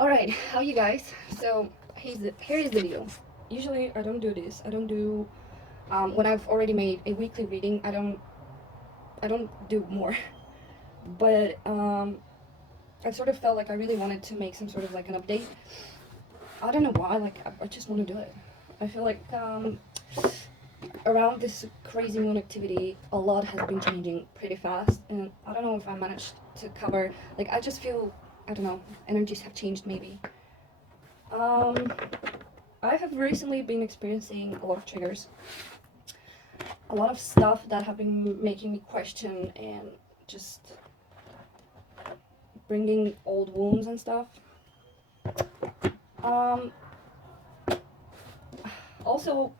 Alright, how you guys? So here is the deal. Usually I don't do this. I don't do when I've already made a weekly reading. I don't do more. But I sort of felt like I really wanted to make some sort of like an update. I don't know why. Like I just want to do it. I feel like around this crazy moon activity, a lot has been changing pretty fast, and I don't know if I managed to cover. Like I just feel I don't know. Energies have changed maybe. Um, I have recently been experiencing a lot of triggers, a lot of stuff that have been making me question and just bringing old wounds and stuff. Um, also,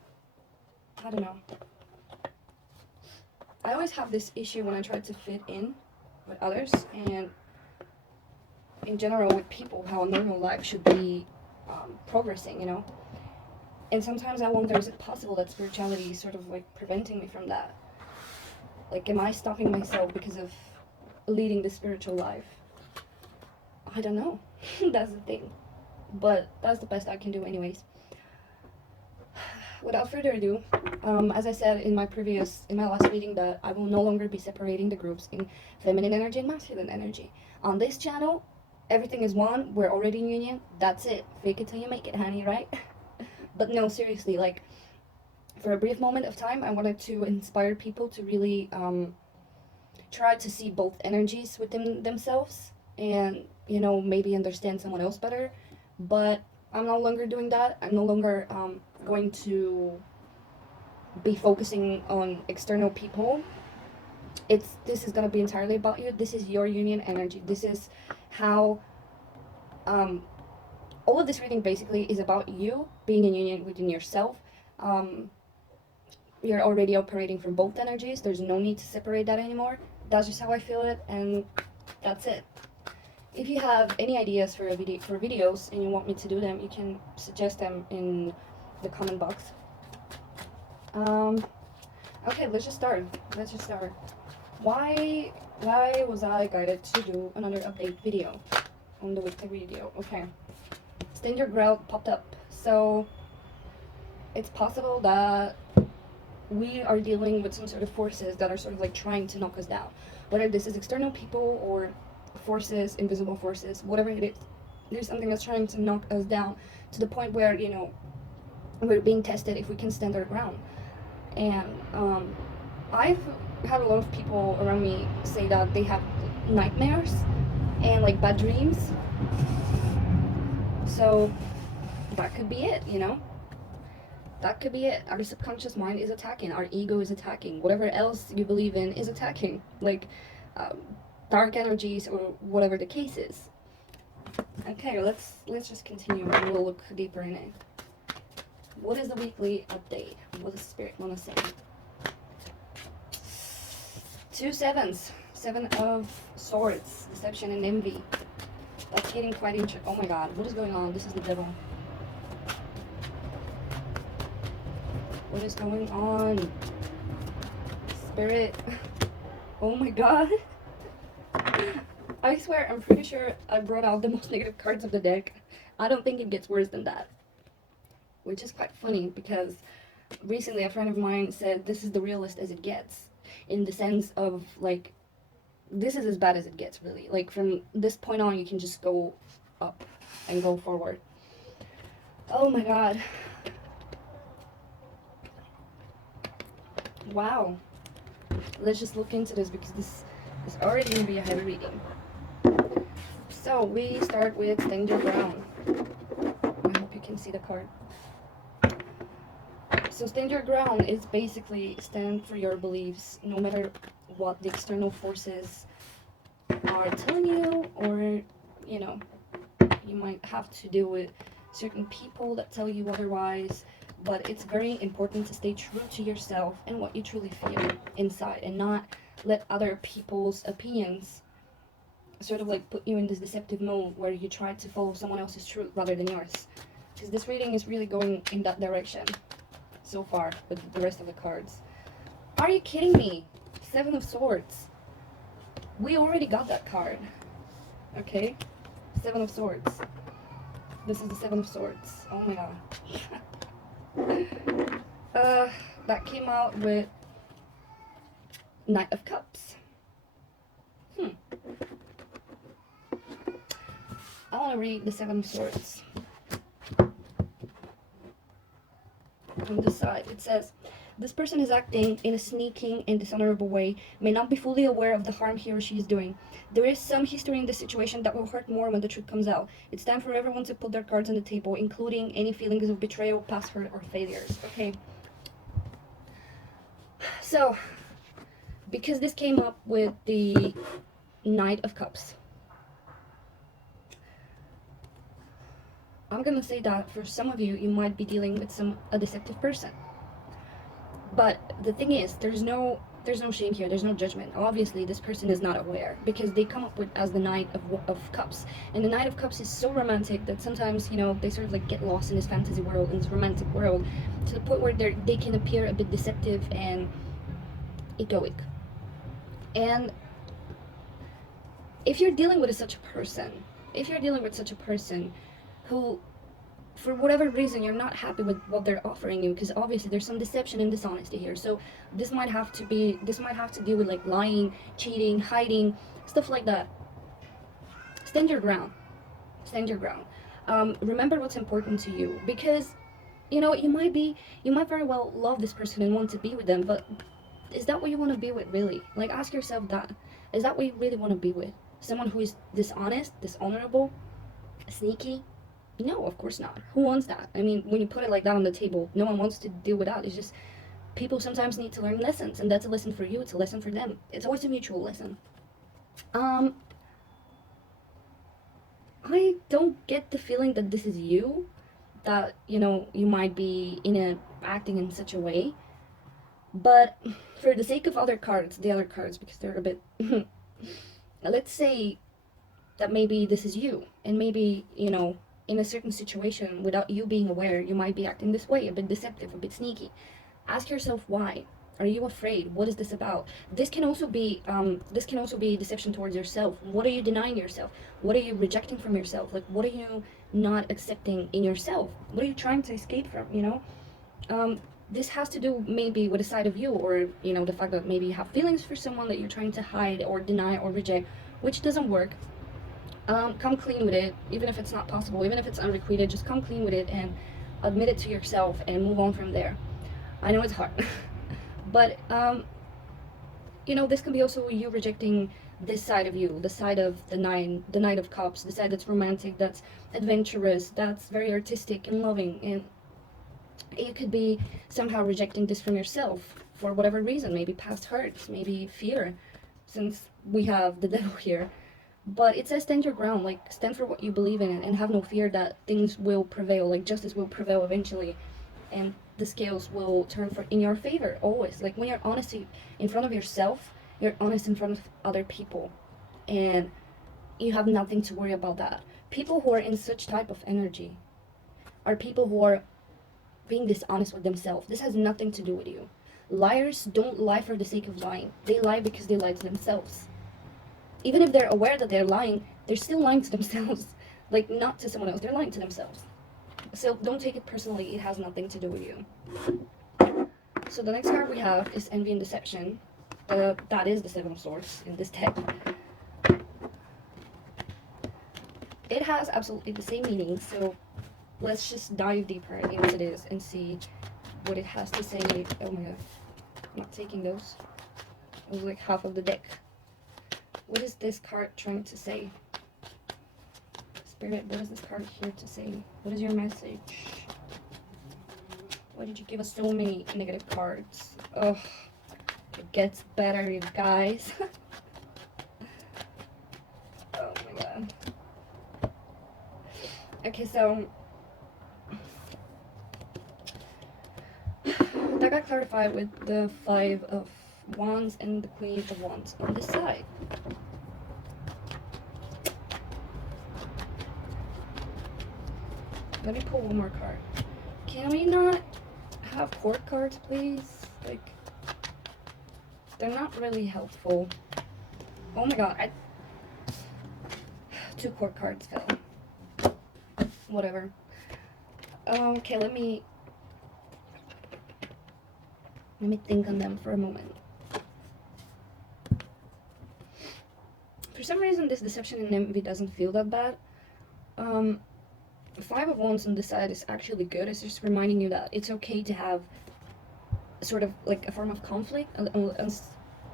I don't know. I always have this issue when I try to fit in with others and in general with people how a normal life should be progressing, you know? And sometimes I wonder, is it possible that spirituality is sort of like preventing me from that? Like, am I stopping myself because of leading the spiritual life? I don't know. That's the thing. But that's the best I can do, anyways. Without further ado, as I said in my last reading, that I will no longer be separating the groups in feminine energy and masculine energy. On this channel, everything is one. We're already in union. That's it. Fake it till you make it, honey, right? But no, seriously, like, for a brief moment of time, I wanted to inspire people to really try to see both energies within themselves and, maybe understand someone else better. But I'm no longer doing that. I'm no longer going to be focusing on external people. This is going to be entirely about you. This is your union energy. This is how um, all of this reading basically is about you being in union within yourself. Um, you're already operating from both energies. There's no need to separate that anymore. That's just how I feel it, and that's it. If you have any ideas for videos and you want me to do them, you can suggest them in the comment box. Okay, let's just start. Why was I guided to do another update video on the weekly video? Okay, stand your ground popped up, so it's possible that we are dealing with some sort of forces that are sort of like trying to knock us down, whether this is external people or forces, invisible forces, whatever it is. There's something that's trying to knock us down to the point where we're being tested if we can stand our ground. And I've had a lot of people around me say that they have nightmares and like bad dreams, so that could be it. That could be it. Our subconscious mind is attacking. Our ego is attacking. Whatever else you believe in is attacking. Like um, dark energies or whatever the case is. Okay, let's just continue and we'll look deeper in it. What is the weekly update? What does Spirit want to say? 2 sevens. 7 of Swords. Deception and envy. That's getting quite interesting. Oh my god, what is going on? This is the devil. What is going on? Spirit. Oh my god. I swear, I'm pretty sure I brought out the most negative cards of the deck. I don't think it gets worse than that. Which is quite funny because recently a friend of mine said this is the realest as it gets. In the sense of, like, this is as bad as it gets, really. Like, from this point on, you can just go up and go forward. Oh my god. Wow. Let's just look into this because this is already going to be a heavy reading. So, we start with Stand Your Ground. I hope you can see the card. So, stand your ground is basically stand for your beliefs, no matter what the external forces are telling you, or, you might have to deal with certain people that tell you otherwise. But it's very important to stay true to yourself and what you truly feel inside, and not let other people's opinions sort of like put you in this deceptive mode where you try to follow someone else's truth rather than yours. Because this reading is really going in that direction so far with the rest of the cards. Are you kidding me? 7 of Swords. We already got that card. Okay? 7 of Swords. This is the Seven of Swords. Oh my god. That came out with Knight of Cups. I want to read the Seven of Swords. On this side, it says, this person is acting in a sneaking and dishonorable way, may not be fully aware of the harm he or she is doing. There is some history in the situation that will hurt more when the truth comes out. It's time for everyone to put their cards on the table, including any feelings of betrayal, past hurt, or failures. Okay. So, because this came up with the Knight of Cups, I'm gonna say that for some of you, you might be dealing with a deceptive person. But the thing is, there's no shame here. There's no judgment. Obviously, this person is not aware because they come up with as the Knight of Cups, and the Knight of Cups is so romantic that sometimes, you know, they sort of like get lost in this fantasy world, in this romantic world, to the point where they can appear a bit deceptive and egoic. And if you're dealing with such a person who, for whatever reason, you're not happy with what they're offering you, because obviously there's some deception and dishonesty here. So this might have to do with like lying, cheating, hiding, stuff like that. Stand your ground. Remember what's important to you, because you know, you might very well love this person and want to be with them, but is that what you want to be with, really? Like, ask yourself that. Is that what you really want to be with? Someone who is dishonest, dishonorable, sneaky? No, of course not. Who wants that? I mean, when you put it like that on the table, no one wants to deal with that. It's just, people sometimes need to learn lessons, and that's a lesson for you, it's a lesson for them. It's always a mutual lesson. I don't get the feeling that this is you, that, you know, you might be acting in such a way. But for the sake of the other cards, because they're a bit, let's say that maybe this is you, and maybe, you know, in a certain situation, without you being aware, you might be acting this way, a bit deceptive, a bit sneaky. Ask yourself why. Are you afraid? What is this about? This can also be deception towards yourself. What are you denying yourself? What are you rejecting from yourself? Like, what are you not accepting in yourself? What are you trying to escape from, you know? This has to do maybe with a side of you, or, you know, the fact that maybe you have feelings for someone that you're trying to hide or deny or reject, which doesn't work. Come clean with it, even if it's not possible, even if it's unrequited, just come clean with it and admit it to yourself and move on from there. I know it's hard. But, you know, this can be also you rejecting this side of you, the side of the Knight of Cups, the side that's romantic, that's adventurous, that's very artistic and loving, and you could be somehow rejecting this from yourself for whatever reason, maybe past hurts, maybe fear, since we have the devil here. But it says stand your ground, like stand for what you believe in, and have no fear that things will prevail, like justice will prevail eventually, and the scales will turn in your favor always. Like, when you're honest in front of yourself, you're honest in front of other people, and you have nothing to worry about that. People who are in such type of energy are people who are being dishonest with themselves. This has nothing to do with you. Liars don't lie for the sake of lying. They lie because they lie to themselves. Even if they're aware that they're lying, they're still lying to themselves. Like, not to someone else, they're lying to themselves. So don't take it personally, it has nothing to do with you. So the next card we have is Envy and Deception. That is the Seven of Swords in this deck. It has absolutely the same meaning, so let's just dive deeper into this and see what it has to say. Oh my god, I'm not taking those. It was like half of the deck. What is this card trying to say? Spirit, what is this card here to say? What is your message? Why did you give us so many negative cards? Ugh, it gets better, you guys. Oh my god. Okay, so that got clarified with the Five of Wands and the Queen of Wands on this side. Let me pull one more card. Can we not have court cards, please? Like, they're not really helpful. Oh my god, 2 court cards fell. whatever. Okay, let me think on them for a moment. For some reason, this deception and envy doesn't feel that bad. Um, Five of Wands on this side is actually good. It's just reminding you that it's okay to have sort of like a form of conflict,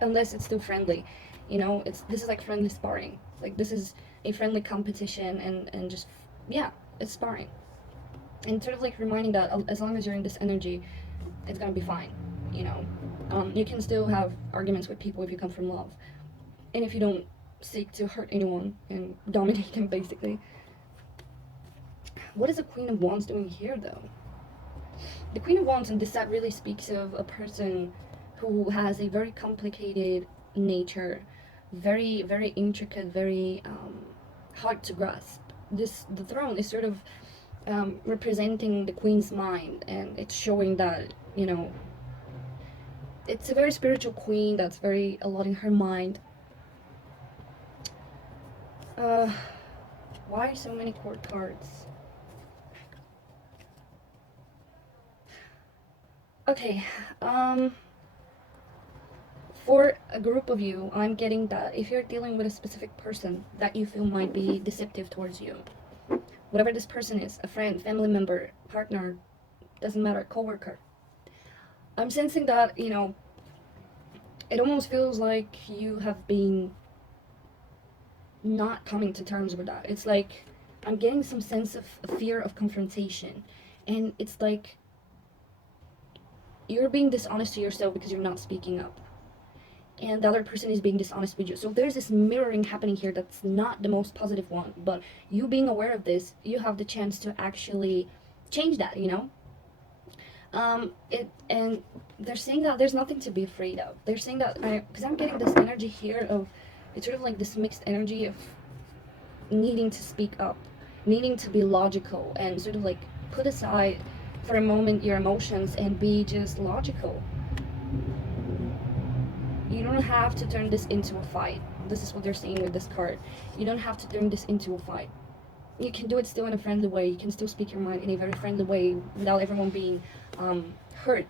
unless it's still friendly. You know, this is like friendly sparring. Like this is a friendly competition, and just, yeah, it's sparring. And sort of like reminding that as long as you're in this energy, it's gonna be fine. You know, you can still have arguments with people if you come from love, and if you don't seek to hurt anyone and dominate them, basically. What is the Queen of Wands doing here, though? The Queen of Wands in this set really speaks of a person who has a very complicated nature, very, very intricate, very hard to grasp. The throne is sort of representing the Queen's mind, and it's showing that, you know, it's a very spiritual queen that's very a lot in her mind. Why so many court cards? Okay, for a group of you, I'm getting that if you're dealing with a specific person that you feel might be deceptive towards you, whatever this person is, a friend, family member, partner, doesn't matter, coworker, I'm sensing that, you know, it almost feels like you have been not coming to terms with that. It's like I'm getting some sense of fear of confrontation, and it's like you're being dishonest to yourself because you're not speaking up, and the other person is being dishonest with you. So there's this mirroring happening here that's not the most positive one, but you being aware of this, you have the chance to actually change that, you know. And they're saying that there's nothing to be afraid of. They're saying that, because I'm getting this energy here of, it's sort of like this mixed energy of needing to speak up, needing to be logical, and sort of like put aside for a moment your emotions and be just logical. You don't have to turn this into a fight. This is what they're saying with this card. You don't have to turn this into a fight. You can do it still in a friendly way. You can still speak your mind in a very friendly way without everyone being hurt.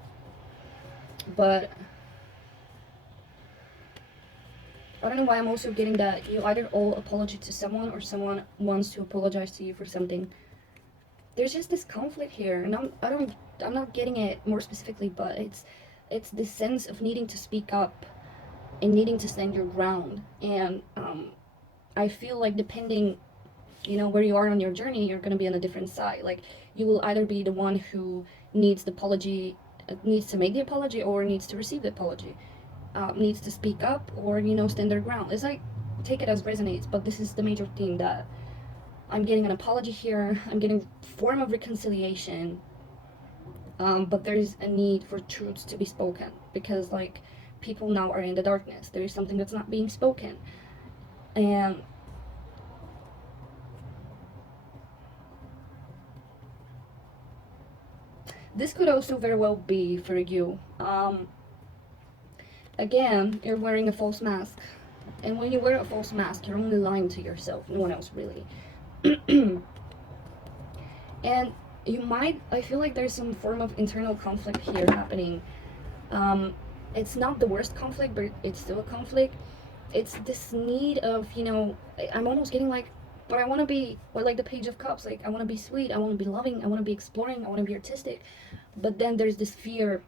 But I don't know why I'm also getting that you either owe apology to someone or someone wants to apologize to you for something. There's just this conflict here, and I'm not getting it more specifically, but it's this sense of needing to speak up and needing to stand your ground. And I feel like depending, you know, where you are on your journey, you're going to be on a different side. Like you will either be the one who needs the apology, needs to make the apology, or needs to receive the apology, needs to speak up, or, you know, stand their ground. It's like, take it as resonates, but this is the major theme that I'm getting an apology here. I'm getting form of reconciliation, but there is a need for truths to be spoken, because like people now are in the darkness. There is something that's not being spoken, and this could also very well be for you. Again, you're wearing a false mask, and when you wear a false mask, you're only lying to yourself, no one else really. And I feel like there's some form of internal conflict here happening. It's not the worst conflict, but it's still a conflict. It's this need of, you know, I'm almost getting like, but I want to be, or like the Page of Cups, like I want to be sweet, I want to be loving, I want to be exploring, I want to be artistic. But then there's this fear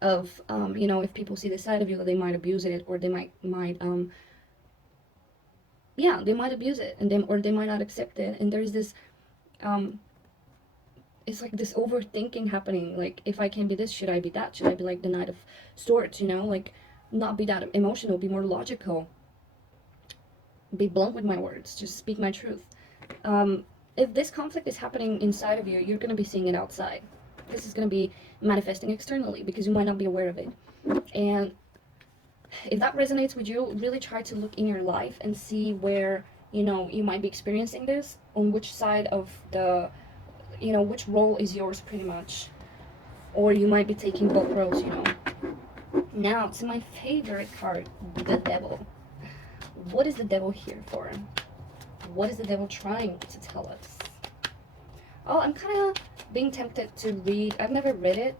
of, you know, if people see this side of you, that they might abuse it, or they might yeah, they might abuse it, and then, or they might not accept it. And there's this, it's like this overthinking happening. Like, if I can be this, should I be that? Should I be like the Knight of Swords, you know? Like, not be that emotional, be more logical, be blunt with my words, just speak my truth. If this conflict is happening inside of you, you're going to be seeing it outside. This is going to be manifesting externally because you might not be aware of it. And if that resonates with you, really try to look in your life and see where, you know, you might be experiencing this, on which side of the, you know, which role is yours pretty much, or you might be taking both roles, you know. Now to my favorite card, the Devil. What is the Devil here for? What is the Devil trying to tell us? Oh, I'm kind of being tempted to read. I've never read it.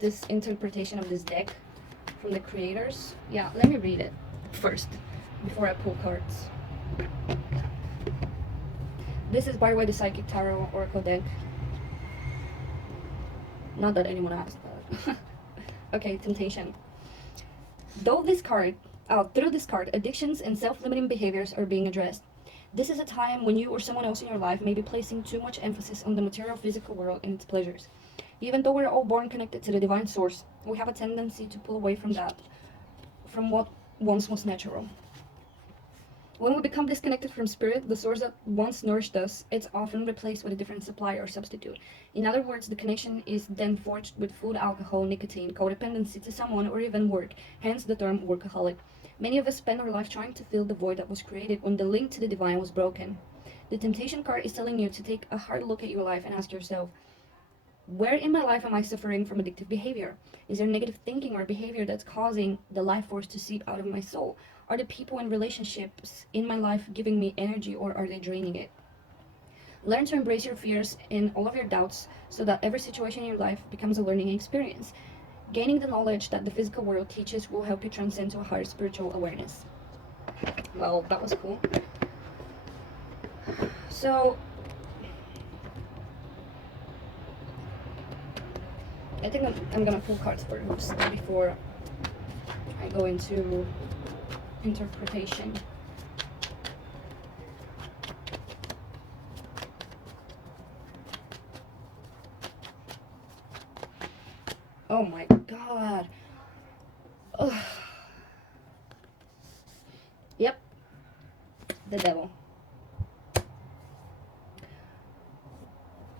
This interpretation of this deck from the creators. Yeah, let me read it first before I pull cards. This is by the way the Psychic Tarot Oracle deck. Not that anyone asked, but okay, temptation. Though this card, through this card, addictions and self-limiting behaviors are being addressed. This is a time when you or someone else in your life may be placing too much emphasis on the material physical world and its pleasures. Even though we're all born connected to the divine source, we have a tendency to pull away from that, from what once was natural. When we become disconnected from spirit, the source that once nourished us, it's often replaced with a different supply or substitute. In other words, the connection is then forged with food, alcohol, nicotine, codependency to someone, or even work, hence the term workaholic. Many of us spend our life trying to fill the void that was created when the link to the divine was broken. The temptation card is telling you to take a hard look at your life and ask yourself, where in my life am I suffering from addictive behavior? Is there negative thinking or behavior that's causing the life force to seep out of my soul? Are the people and relationships in my life giving me energy, or are they draining it? Learn to embrace your fears and all of your doubts so that every situation in your life becomes a learning experience. Gaining the knowledge that the physical world teaches will help you transcend to a higher spiritual awareness. Well, that was cool. So, I think I'm gonna pull cards first before I go into interpretation. Oh my god. Ugh. Yep. The devil.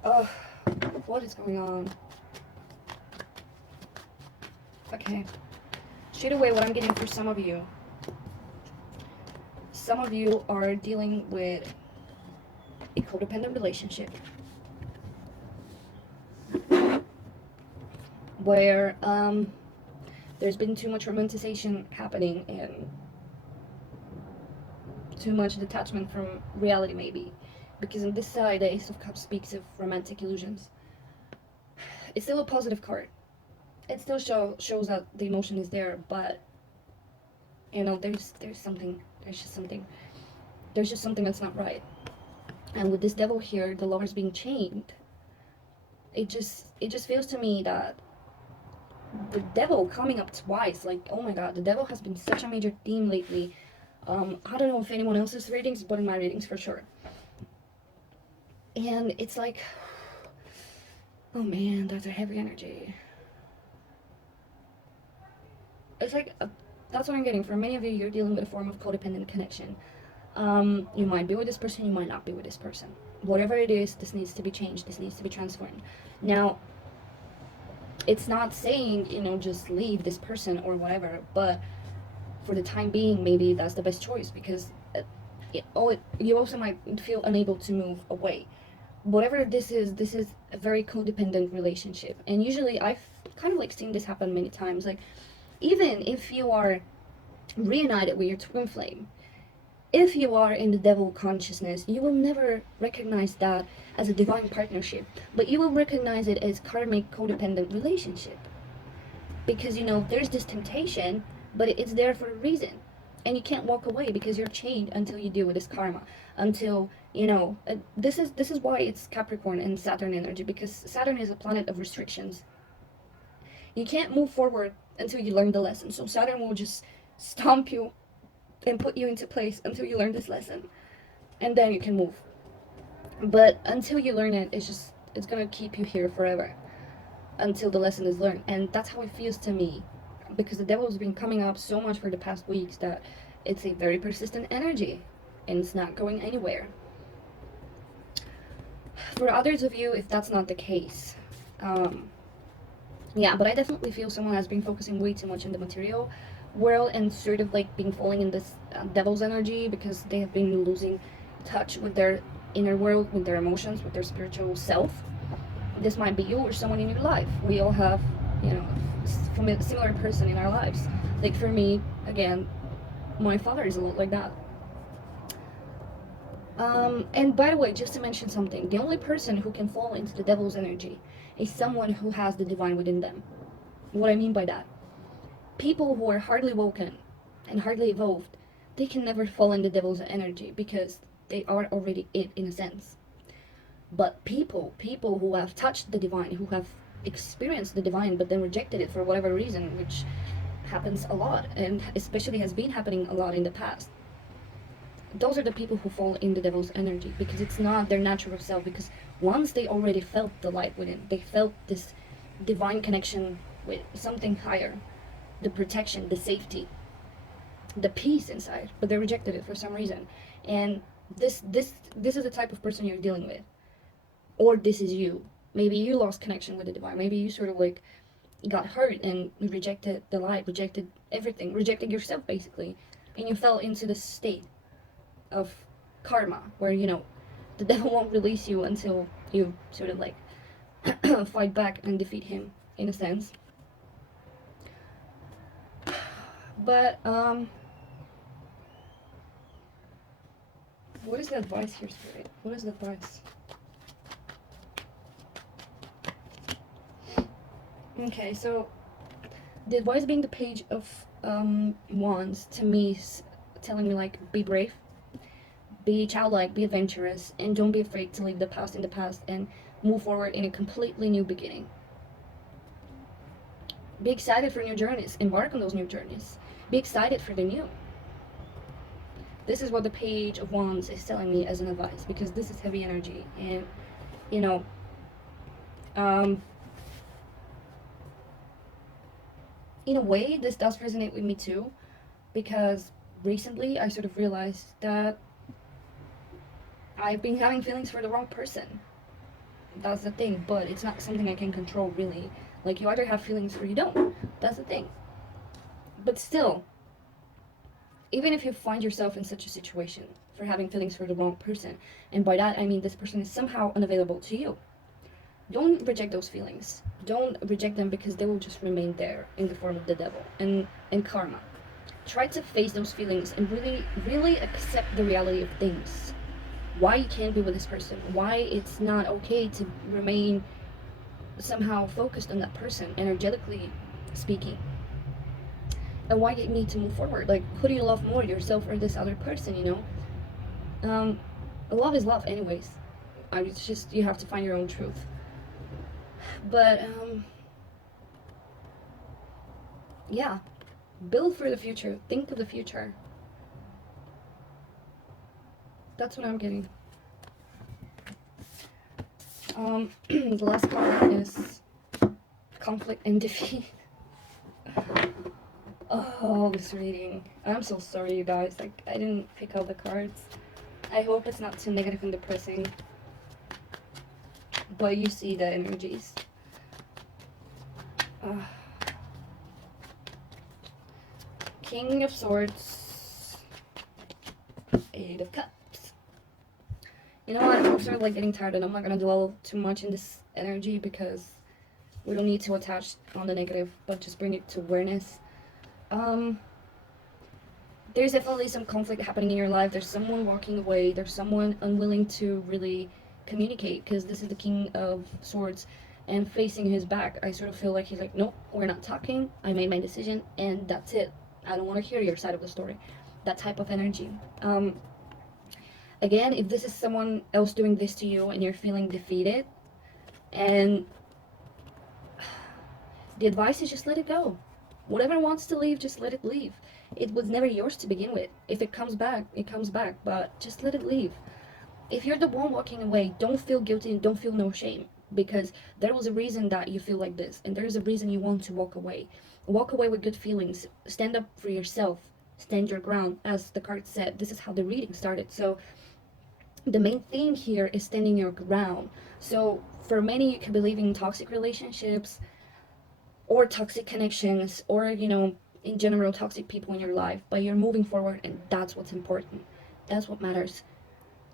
Oh, what is going on? Okay. Straight away, what I'm getting for some of you. Some of you are dealing with a codependent relationship where there's been too much romanticization happening and too much detachment from reality, maybe. Because on this side, the Ace of Cups speaks of romantic illusions. It's still a positive card. It still shows that the emotion is there, but you know, there's just something that's not right. And with this devil here, the lovers being chained, it just feels to me that the devil coming up twice, like, oh my god, the devil has been such a major theme lately. I don't know if anyone else's readings, but in my readings for sure. And it's like, oh man, that's a heavy energy. It's like, that's what I'm getting. For many of you, you're dealing with a form of codependent connection. You might be with this person, you might not be with this person. Whatever it is, this needs to be changed, this needs to be transformed. Now, it's not saying, you know, just leave this person or whatever, but for the time being, maybe that's the best choice, because you also might feel unable to move away. Whatever this is a very codependent relationship. And usually I've kind of like seen this happen many times. Like, even if you are reunited with your twin flame, if you are in the devil consciousness, you will never recognize that as a divine partnership, but you will recognize it as karmic codependent relationship. Because, you know, there's this temptation, but it's there for a reason. And you can't walk away because you're chained until you deal with this karma. Until, you know, this is why it's Capricorn and Saturn energy, because Saturn is a planet of restrictions. You can't move forward until you learn the lesson. So Saturn will just stomp you and put you into place until you learn this lesson. And then you can move. But until you learn it, it's gonna keep you here forever. Until the lesson is learned. And that's how it feels to me. Because the devil's been coming up so much for the past weeks that it's a very persistent energy. And it's not going anywhere. For others of you, if that's not the case, yeah, but I definitely feel someone has been focusing way too much on the material world and sort of like been falling in this devil's energy because they have been losing touch with their inner world, with their emotions, with their spiritual self. This might be you or someone in your life. We all have, you know, a similar person in our lives. Like for me, again, my father is a lot like that. And by the way, just to mention something, the only person who can fall into the devil's energy is someone who has the divine within them. What I mean by that, people who are hardly woken and hardly evolved, they can never fall in the devil's energy because they are already it in a sense. But people who have touched the divine, who have experienced the divine but then rejected it for whatever reason, which happens a lot and especially has been happening a lot in the past, those are the people who fall in the devil's energy because it's not their natural self. Because once they already felt the light within, they felt this divine connection with something higher, the protection, the safety, the peace inside, but they rejected it for some reason. And this is the type of person you're dealing with, or this is you. Maybe you lost connection with the divine. Maybe you sort of like got hurt and rejected the light, rejected everything, rejected yourself basically, and you fell into this state of karma where the devil won't release you until you sort of like fight back and defeat him in a sense. But what is the advice here, Spirit? What is the advice? Okay, so the advice being the Page of Wands to me is telling me like, be brave, be childlike, be adventurous, and don't be afraid to leave the past in the past and move forward in a completely new beginning. Be excited for new journeys, embark on those new journeys, be excited for the new. This is what the Page of Wands is telling me as an advice, because this is heavy energy. And in a way this does resonate with me too, because recently I sort of realized that I've been having feelings for the wrong person. That's the thing, but it's not something I can control really. Like, you either have feelings or you don't. That's the thing. But still, even if you find yourself in such a situation for having feelings for the wrong person, and by that I mean this person is somehow unavailable to you, don't reject those feelings. Don't reject them, because they will just remain there in the form of the devil and karma. Try to face those feelings and really accept the reality of things. Why you can't be with this person, why it's not okay to remain somehow focused on that person, energetically speaking, and why you need to move forward. Like, who do you love more, yourself or this other person? Love is love anyways. It's just, you have to find your own truth. But yeah, build for the future, think of the future. That's what I'm getting. The last card is conflict and defeat. Oh, this reading. I'm so sorry, you guys. Like, I didn't pick out the cards. I hope it's not too negative and depressing. But you see the energies. King of Swords. Eight of Cups. You know what, I'm sort of like getting tired, and I'm not gonna dwell too much in this energy because we don't need to attach on the negative, but just bring it to awareness. There's definitely some conflict happening in your life. There's someone walking away. There's someone unwilling to really communicate, because this is the King of Swords, and facing his back, I sort of feel like he's like, nope, we're not talking. I made my decision, and that's it. I don't want to hear your side of the story. That type of energy. Again, if this is someone else doing this to you and you're feeling defeated, and the advice is just let it go. Whatever wants to leave, just let it leave. It was never yours to begin with. If it comes back, it comes back, but just let it leave. If you're the one walking away, don't feel guilty and don't feel no shame, because there was a reason that you feel like this, and there's a reason you want to walk away. Walk away with good feelings. Stand up for yourself. Stand your ground. As the card said, this is how the reading started. So the main theme here is standing your ground. So for many, you could be leaving toxic relationships or toxic connections, or in general toxic people in your life, but you're moving forward, and that's what's important. That's what matters.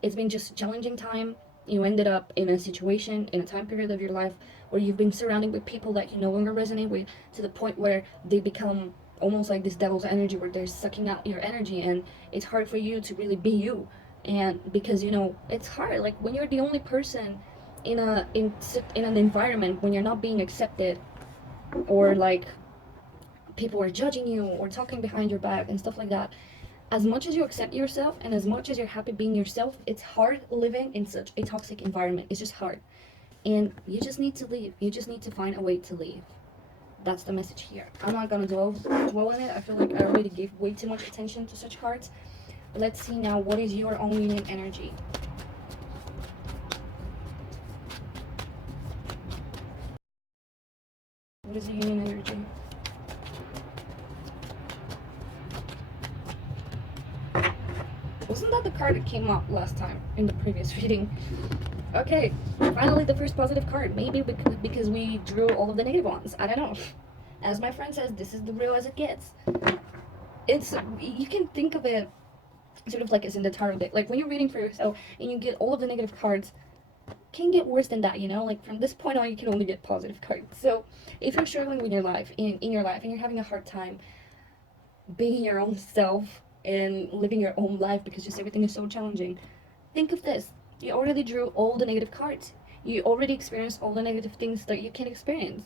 It's been just a challenging time. You ended up in a situation, in a time period of your life where you've been surrounded with people that you no longer resonate with, to the point where they become almost like this devil's energy, where they're sucking out your energy, and it's hard for you to really be you. And because, you know, it's hard, like when you're the only person in in an environment, when you're not being accepted, or like people are judging you or talking behind your back and stuff like that. As much as you accept yourself and as much as you're happy being yourself, it's hard living in such a toxic environment. It's just hard. And you just need to leave. You just need to find a way to leave. That's the message here. I'm not gonna dwell on it. I feel like I already gave way too much attention to such cards. Let's see now, what is your own union energy? What is the union energy? Wasn't that the card that came up last time in the previous reading? Okay, finally the first positive card. Maybe because we drew all of the negative ones. I don't know. As my friend says, this is the real as it gets. It's, you can think of it sort of like as in the tarot deck. Like when you're reading for yourself and you get all of the negative cards, can get worse than that, you know? Like from this point on, you can only get positive cards. So if you're struggling with your life, in your life, and you're having a hard time being your own self and living your own life because just everything is so challenging, think of this. You already drew all the negative cards. You already experienced all the negative things that you can experience.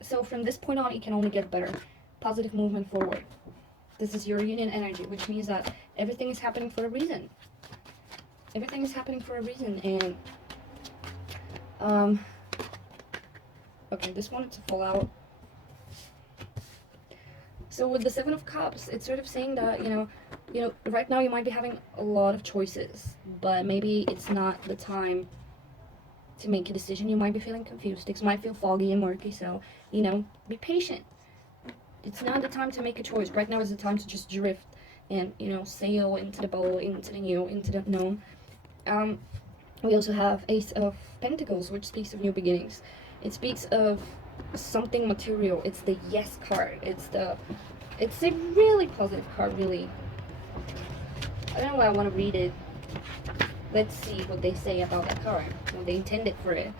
So from this point on, it can only get better. Positive movement forward. This is your union energy, which means that everything is happening for a reason. Everything is happening for a reason. And okay, this wanted to fall out. So with the Seven of Cups, it's sort of saying that, you know, right now you might be having a lot of choices, but maybe it's not the time to make a decision. You might be feeling confused. Things might feel foggy and murky, so, you know, be patient. It's not the time to make a choice. Right now is the time to just drift and, you know, sail into the bowl, into the new, into the known. We also have Ace of Pentacles, which speaks of new beginnings. It speaks of something material. It's the yes card. It's a really positive card, really. I don't know why I want to read it. Let's see what they say about that card, what they intended for it.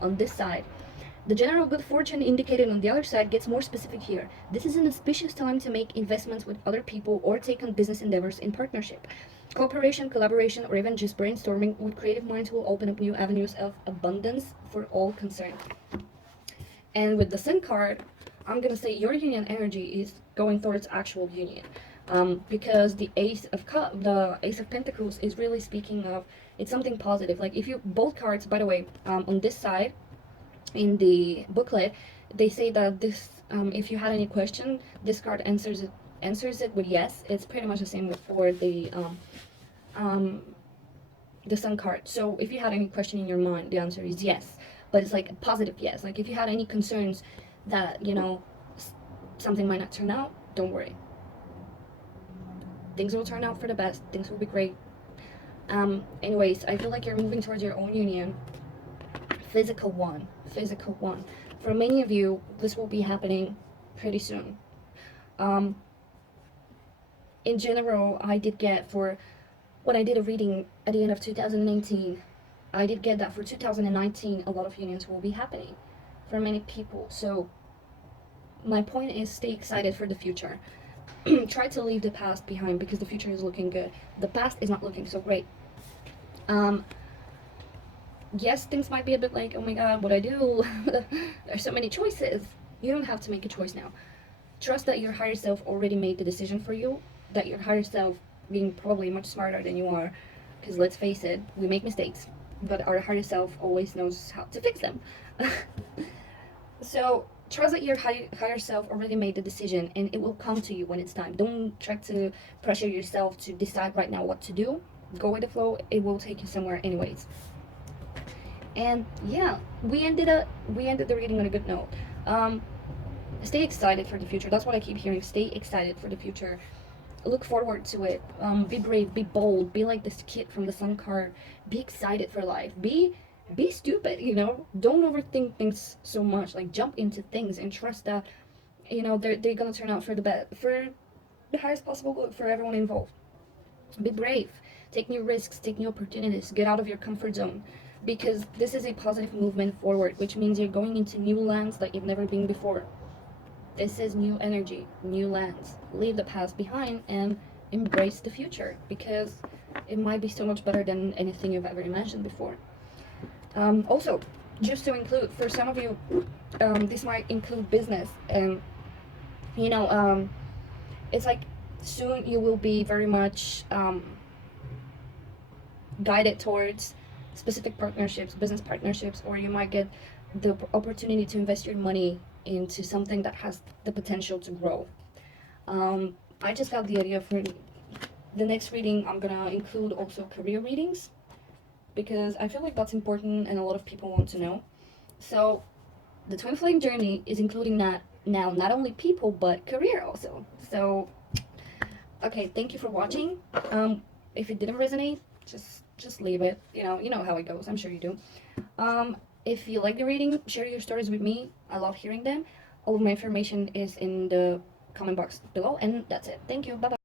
On this side, the general good fortune indicated on the other side gets more specific here. This is an auspicious time to make investments with other people or take on business endeavors in partnership. Cooperation, collaboration, or even just brainstorming with creative minds will open up new avenues of abundance for all concerned. And with the Sun card, I'm gonna say your union energy is going towards actual union, because the Ace of Pentacles is really speaking of, it's something positive. Like if you, both cards, by the way, on this side in the booklet, they say that this, if you had any question, this card answers it with yes. It's pretty much the same for the Sun card. So if you had any question in your mind, the answer is yes. But it's like a positive yes. Like if you had any concerns that, you know, something might not turn out, don't worry. Things will turn out for the best. Things will be great. Anyways, I feel like you're moving towards your own union. Physical one. For many of you, this will be happening pretty soon. In general, I did get, for when I did a reading at the end of 2019, I did get that for 2019, a lot of unions will be happening for many people. So my point is, stay excited for the future. Try to leave the past behind because the future is looking good. The past is not looking so great. Yes, things might be a bit like, oh my god, what I do? There's so many choices. You don't have to make a choice now. Trust that your higher self already made the decision for you, that your higher self, being probably much smarter than you are, because let's face it, we make mistakes, but our higher self always knows how to fix them. So trust that your higher self already made the decision and it will come to you when it's time. Don't try to pressure yourself to decide right now what to do. Go with the flow. It will take you somewhere anyways. And yeah, we ended the reading on a good note. Stay excited for the future. That's what I keep hearing. Stay excited for the future. Look forward to it. Be brave, be bold, be like this kid from the Sun card. Be excited for life. Be stupid, you know. Don't overthink things so much. Like jump into things and trust that, you know, they're gonna turn out for the best, for the highest possible good for everyone involved. Be brave. Take new risks, take new opportunities, get out of your comfort zone. Because this is a positive movement forward, which means you're going into new lands that you've never been before. This is new energy, new lands. Leave the past behind and embrace the future, because it might be so much better than anything you've ever imagined before. Also, just to include, for some of you, this might include business, and you know, it's like soon you will be very much guided towards specific partnerships, business partnerships, or you might get the opportunity to invest your money into something that has the potential to grow. I just got the idea for the next reading. I'm gonna include also career readings because I feel like that's important and a lot of people want to know. So the twin flame journey is including that now not only people but career also. So okay, thank you for watching. If it didn't resonate, just leave it. You know how it goes. I'm sure you do. If you like the reading, share your stories with me. I love hearing them. All of my information is in the comment box below, and that's it. Thank you. Bye bye.